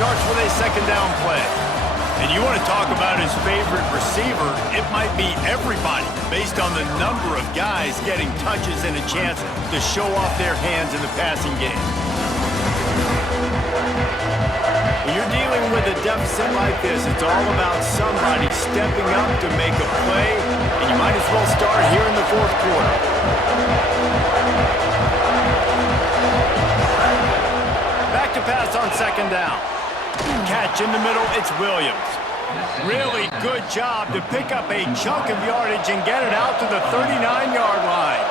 starts with a second down play. And you want to talk about his favorite receiver, it might be everybody based on the number of guys getting touches and a chance to show off their hands in the passing game. When you're dealing with a deficit like this, it's all about somebody stepping up to make a play, and you might as well start here in the fourth quarter. Back to pass on second down. Catch in the middle, it's Williams. Really good job to pick up a chunk of yardage and get it out to the 39-yard line.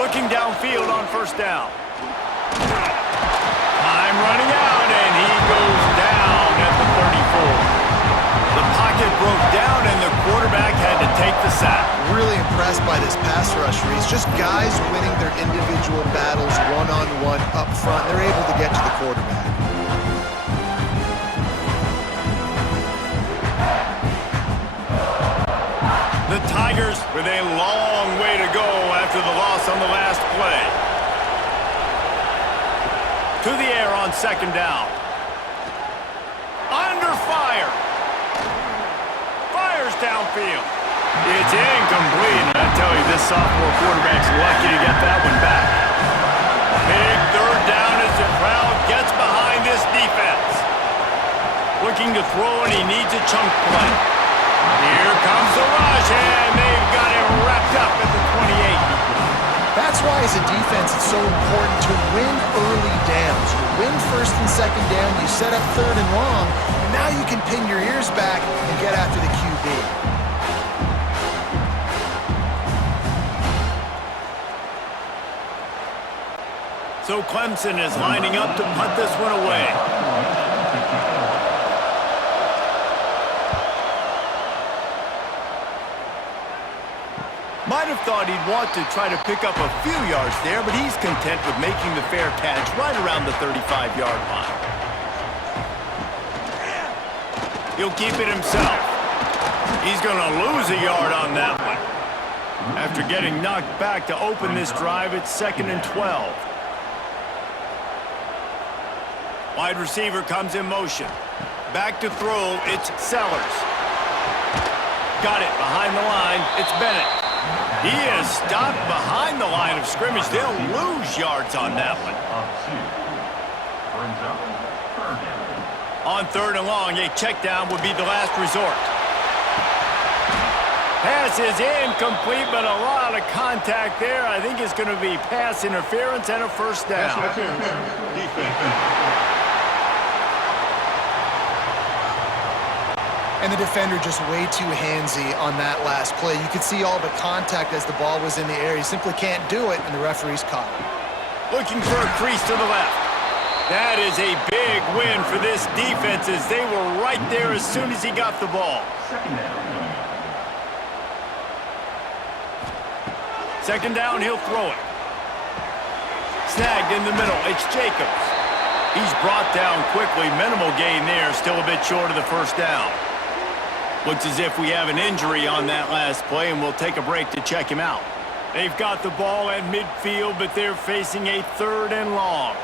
Looking downfield on first down. Time running out, and he goes down at the 34. The pocket broke down, and the quarterback had to take the sack. Really impressed by this pass rush, Reese. Just guys winning their individual battles one-on-one up front. They're able to get to the quarterback. The Tigers with a long way to go after the loss on the last play. To the air on second down. Under fire. Fires downfield. It's incomplete. And I tell you, this sophomore quarterback's lucky to get that one back. Big third down as the crowd gets behind this defense. Looking to throw, and he needs a chunk play. Here comes the rush, and they've got him wrapped up at the 28. That's why, as a defense, it's so important to win early downs. You win first and second down, you set up third and long, now you can pin your ears back and get after the QB. So Clemson is lining up to punt this one away. Might have thought he'd want to try to pick up a few yards there, but he's content with making the fair catch right around the 35-yard line. He'll keep it himself. He's going to lose a yard on that one. After getting knocked back to open this drive, it's 2nd and 12. Wide receiver comes in motion. Back to throw, it's Sellers. Got it behind the line, it's Bennett. He is stopped behind the line of scrimmage. They'll lose yards on that one. On third and long, a check down would be the last resort. Pass is incomplete, but a lot of contact there. I think it's going to be pass interference and a first down. And the defender just way too handsy on that last play. You could see all the contact as the ball was in the air. He simply can't do it, and the referee's caught him. Looking for a crease to the left. That is a big win for this defense as they were right there as soon as he got the ball. Second down, he'll throw it. Snagged in the middle, it's Jacobs. He's brought down quickly. Minimal gain there, still a bit short of the first down. Looks as if we have an injury on that last play, and we'll take a break to check him out. They've got the ball at midfield, but they're facing a third and long.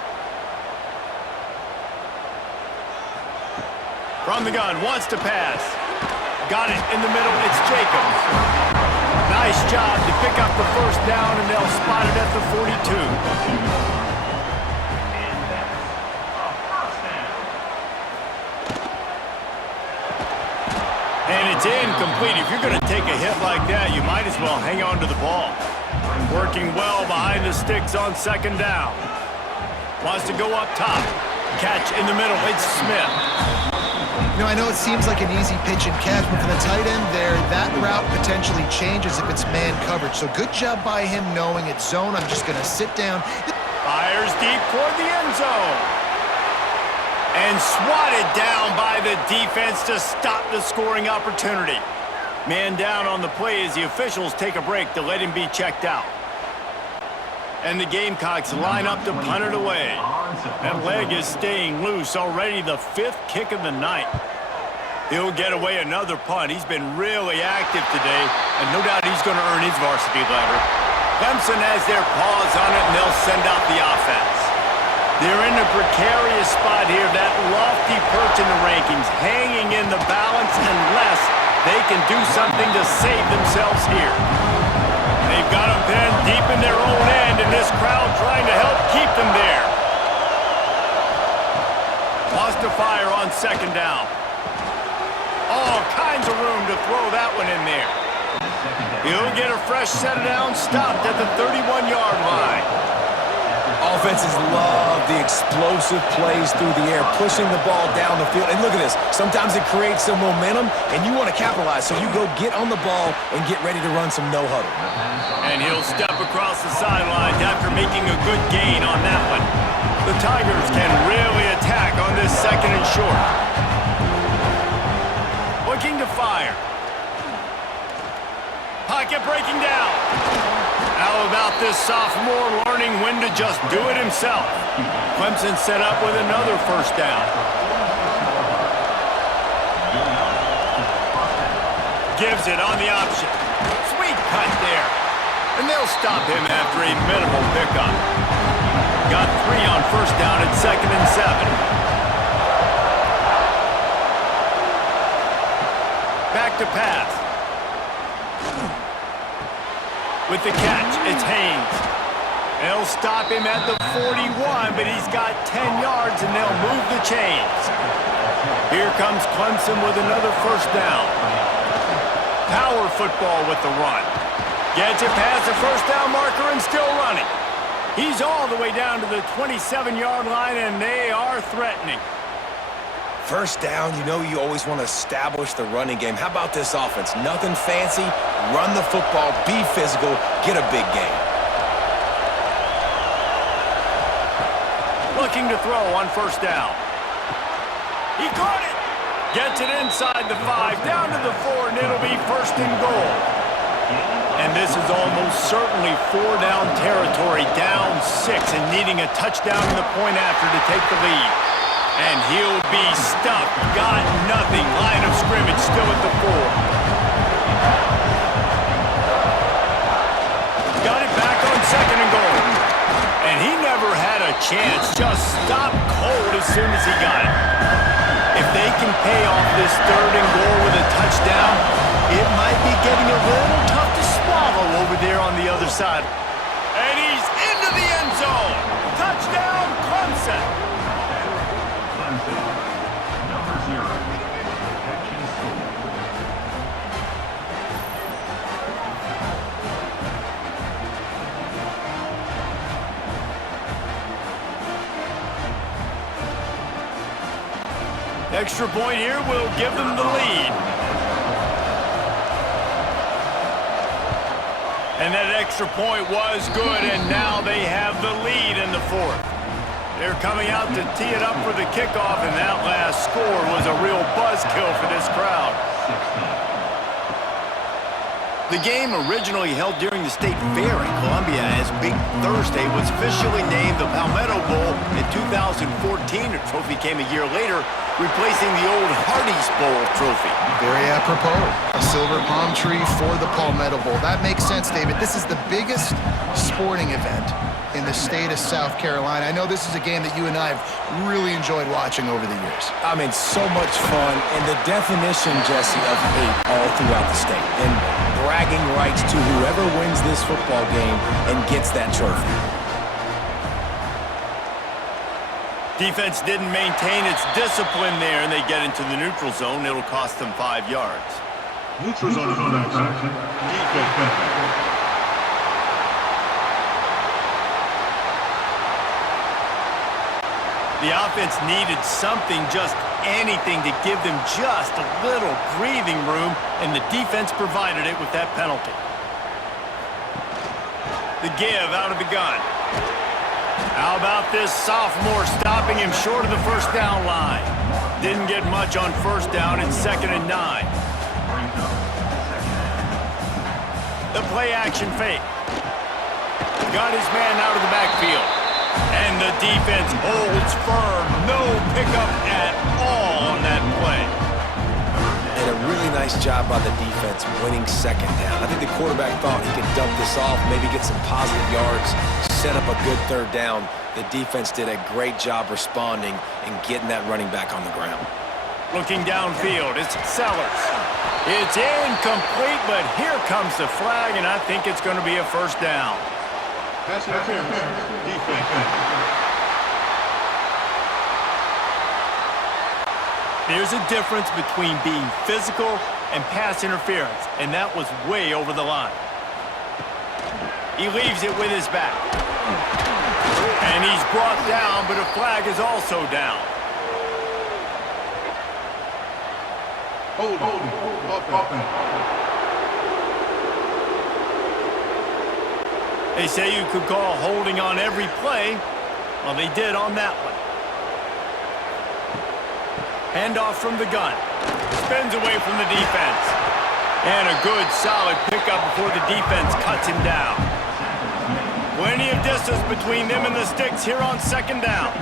From the gun, wants to pass. Got it in the middle, it's Jacobs. Nice job to pick up the first down, and they'll spot it at the 42. And it's incomplete. If you're going to take a hit like that, you might as well hang on to the ball. Working well behind the sticks on second down. Wants to go up top. Catch in the middle. It's Smith. You know, I know it seems like an easy pitch and catch, but for the tight end there, that route potentially changes if it's man coverage. So good job by him knowing it's zone. I'm just going to sit down. Fires deep toward the end zone. And swatted down by the defense to stop the scoring opportunity. Man down on the play as the officials take a break to let him be checked out. And the Gamecocks line up to punt it away. That leg is staying loose, already the 5th kick of the night. He'll get away another punt. He's been really active today, and no doubt he's going to earn his varsity letter. Clemson has their paws on it, and they'll send out the offense. They're in a precarious spot here, that lofty perch in the rankings, hanging in the balance unless they can do something to save themselves here. They've got them pinned deep in their own end, and this crowd trying to help keep them there. Lost to fire on second down. All kinds of room to throw that one in there. He'll get a fresh set down, stopped at the 31-yard line. Offenses love the explosive plays through the air, pushing the ball down the field. And look at this. Sometimes it creates some momentum, and you want to capitalize. So you go get on the ball and get ready to run some no-huddle. And he'll step across the sidelines after making a good gain on that one. The Tigers can really attack on this second and short. Looking to fire. Pocket breaking down. How about this sophomore learning when to just do it himself? Clemson set up with another first down. Gives it on the option. Sweet cut there. And they'll stop him after a minimal pickup. Got 3 on first down at 2nd and 7. Back to pass. With the catch, it's Haynes. They'll stop him at the 41, but he's got 10 yards, and they'll move the chains. Here comes Clemson with another first down. Power football with the run. Gets it past the first down marker and still running. He's all the way down to the 27-yard line, and they are threatening. First down, you know you always want to establish the running game. How about this offense? Nothing fancy. Run the football, be physical, get a big gain. Looking to throw on first down. He caught it. Gets it inside the 5, down to the 4, and it'll be first and goal. And this is almost certainly 4-down territory, down 6, and needing a touchdown in the point after to take the lead. And he'll be stuffed. Got nothing. Line of scrimmage still at the 4. Got it back on second and goal. And he never had a chance. Just stopped cold as soon as he got it. If they can pay off this 3rd and goal with a touchdown, it might be getting a little tough to swallow over there on the other side. And he's into the end zone. Touchdown, Clemson. Extra point here will give them the lead. And that extra point was good, and now they have the lead in the 4th. They're coming out to tee it up for the kickoff, and that last score was a real buzzkill for this crowd. The game, originally held during the State Fair in Columbia as Big Thursday, was officially named the Palmetto Bowl in 2014. The trophy came a year later, replacing the old Hardee's Bowl trophy. Very apropos. A silver palm tree for the Palmetto Bowl. That makes sense, David. This is the biggest sporting event in the state of South Carolina. I know this is a game that you and I have really enjoyed watching over the years. I mean, so much fun, and the definition, Jesse, of hate all throughout the state. And bragging rights to whoever wins this football game and gets that trophy. Defense didn't maintain its discipline there, and they get into the neutral zone. It'll cost them 5 yards. Neutral zone action. Defense. The offense needed something, just anything, to give them just a little breathing room, and the defense provided it with that penalty. The give out of the gun. How about this sophomore stopping him short of the first down line? Didn't get much on first down in 2nd and 9. The play action fake. Got his man out of the backfield. And the defense holds firm. No pickup at all on that play. And a really nice job by the defense winning second down. I think the quarterback thought he could dump this off, maybe get some positive yards, set up a good 3rd down the defense did a great job responding and getting that running back on the ground. Looking downfield, it's Sellers. It's incomplete, but here comes the flag, and I think it's going to be a first down. Pass interference. Defense. There's a difference between being physical and pass interference, and that was way over the line. He leaves it with his back. And he's brought down, but a flag is also down. Hold. They say you could call holding on every play. Well, they did on that one. Handoff from the gun. Spins away from the defense. And a good, solid pickup before the defense cuts him down. Plenty of distance between them and the sticks here on second down.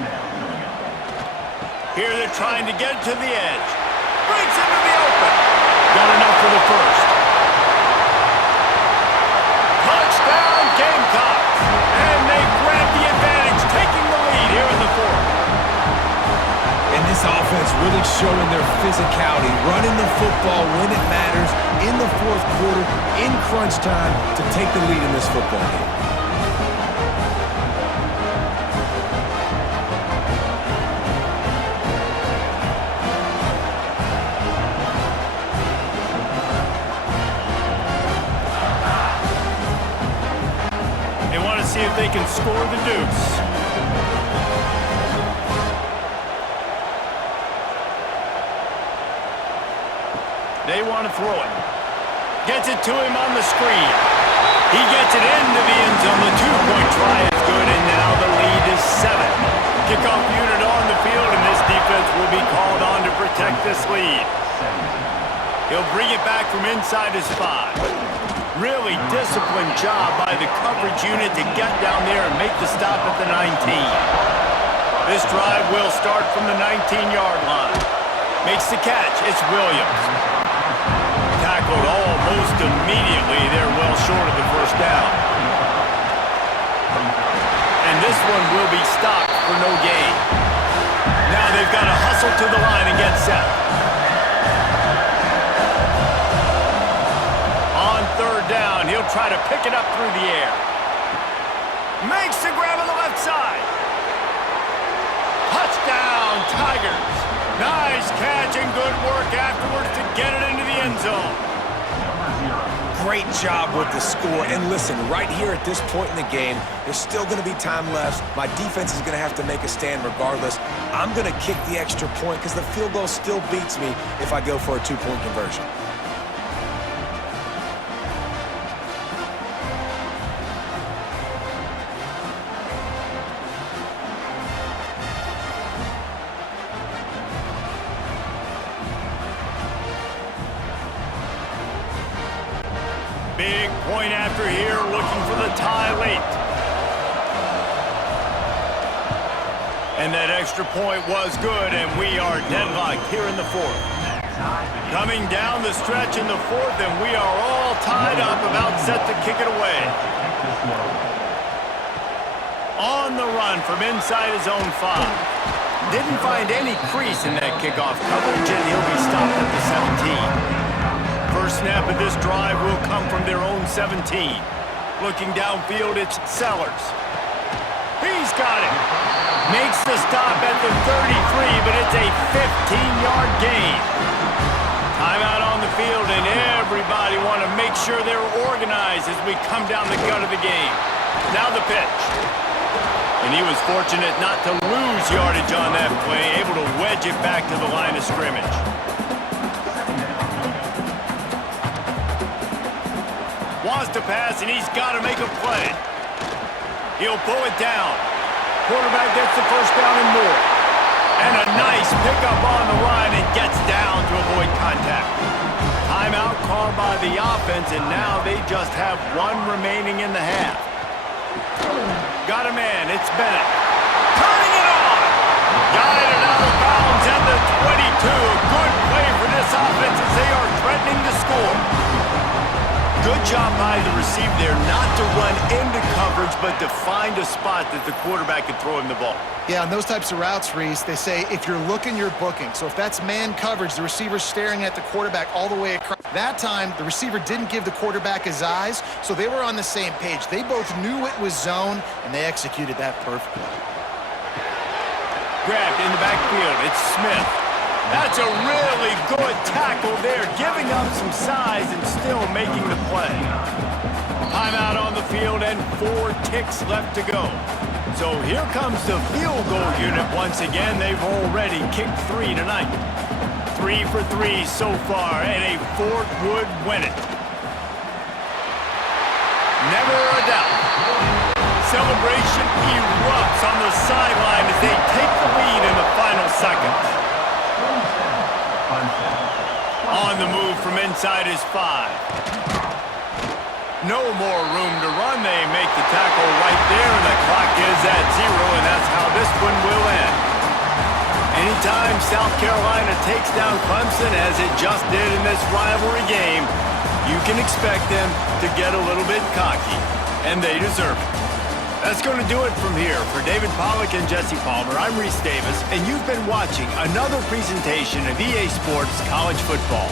Here they're trying to get to the edge. Breaks into the open. Got enough for the first. Touchdown, Gamecocks. And they grab the advantage, taking the lead here in the fourth. And this offense really showing their physicality, running the football when it matters, in the fourth quarter, in crunch time, to take the lead in this football game. They want to see if they can score the deuce. They want to throw it. Gets it to him on the screen. He gets it into the end zone. The two-point try is good, and now the lead is 7. Kickoff unit on the field, and this defense will be called on to protect this lead. He'll bring it back from inside his 5. Really disciplined job by the coverage unit to get down there and make the stop at the 19. This drive will start from the 19-yard line. Makes the catch. It's Williams. Tackled almost immediately. They're well short of the first down. And this one will be stopped for no gain. Now they've got to hustle to the line and get set. On third down, he'll try to pick it up through the air. Makes the grab on the left side. Touchdown, Tigers. Nice catch and good work afterwards to get it into the end zone. Great job with the score. And listen, right here at this point in the game, there's still going to be time left. My defense is going to have to make a stand regardless. I'm going to kick the extra point because the field goal still beats me if I go for a 2-point conversion. Big point after here, looking for the tie late. And that extra point was good, and we are deadlocked here in the fourth. Coming down the stretch in the fourth, and we are all tied up, about set to kick it away. On the run from inside his own 5. Didn't find any crease in that kickoff coverage, and he'll be stopped at the 17. First snap of this drive will come from their own 17. Looking downfield, it's Sellers. He's got it. Makes the stop at the 33, but it's a 15-yard gain. Timeout on the field, and everybody want to make sure they're organized as we come down the gut of the game. Now the pitch. And he was fortunate not to lose yardage on that play, able to wedge it back to the line of scrimmage. Wants to pass, and he's got to make a play. He'll pull it down. Quarterback gets the first down and more. And a nice pickup on the line and gets down to avoid contact. Timeout called by the offense, and now they just have one remaining in the half. Got a man, it's Bennett. Turning it on! Got it out of bounds at the 22. A good play for this offense as they are threatening to score. Good job by the receiver there not to run into coverage, but to find a spot that the quarterback could throw him the ball. Yeah, on those types of routes, Reese, they say if you're looking, you're booking. So if that's man coverage, the receiver's staring at the quarterback all the way across. That time, the receiver didn't give the quarterback his eyes, so they were on the same page. They both knew it was zone, and they executed that perfectly. Grabbed in the backfield. It's Smith. That's a really good tackle there, giving up some size and still making the play. Timeout on the field and 4 ticks left to go. So here comes the field goal unit once again. They've already kicked 3 tonight. 3 for 3 so far, and a 4th would win it. Never a doubt. Celebration erupts on the sideline as they take the lead in the final seconds. On the move from inside his 5. No more room to run. They make the tackle right there, and the clock is at 0, and that's how this one will end. Anytime South Carolina takes down Clemson, as it just did in this rivalry game, you can expect them to get a little bit cocky, and they deserve it. That's going to do it from here. For David Pollack and Jesse Palmer, I'm Reese Davis, and you've been watching another presentation of EA Sports College Football.